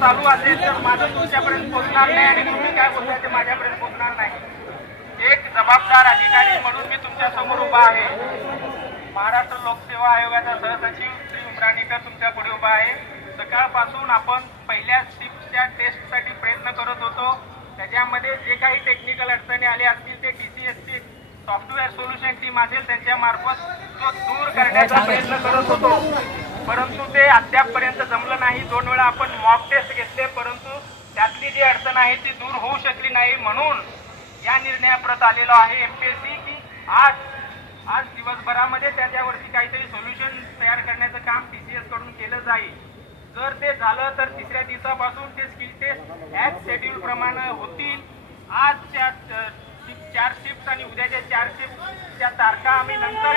चालू असेल तर माझं तुमच्यापर्यंत पोहोचणार नाही आणि तुम्ही काय बोलताय ते माझ्यापर्यंत पोहोचणार नाही. एक जबाबदार अधिकारी म्हणून मी तुमच्यासमोर उभा आहे. महाराष्ट्र लोकसेवा आयोगाचा सहसचिव श्री उमराणीकर तुमच्यापुढे उभा आहे. सकाळपासून आपण पहिल्या शिफ्टच्या टेस्टसाठी प्रयत्न करत होतो. त्याच्यामध्ये जे काही टेक्निकल अडचणी आले असतील ते टी सी एसची सॉफ्टवेअर सोल्युशन टीम असेल त्यांच्या मार्फत तो दूर करण्याचा प्रयत्न करत होतो. परंतु ते अद्यापपर्यंत जम नाही दोन वेळा आपण मॉक टेस्ट घेतले परंतु त्यातली जी अडचण आहे ती दूर होऊ शकली नाही. म्हणून या निर्णयाप्रत आलेलो आहे एमपीएससी की आज आज दिवसभरामध्ये त्याच्यावरती काहीतरी सोल्युशन तयार करण्याचं काम टी सी एसकडून केलं जाईल. जर ते झालं तर तिसऱ्या दिवसापासून ते स्किल टेस्ट ॲज शेड्यूल प्रमाणे होतील. आजच्या चार शिफ्ट आणि उद्याच्या चार शिफ्टच्या तारखा आम्ही नंतर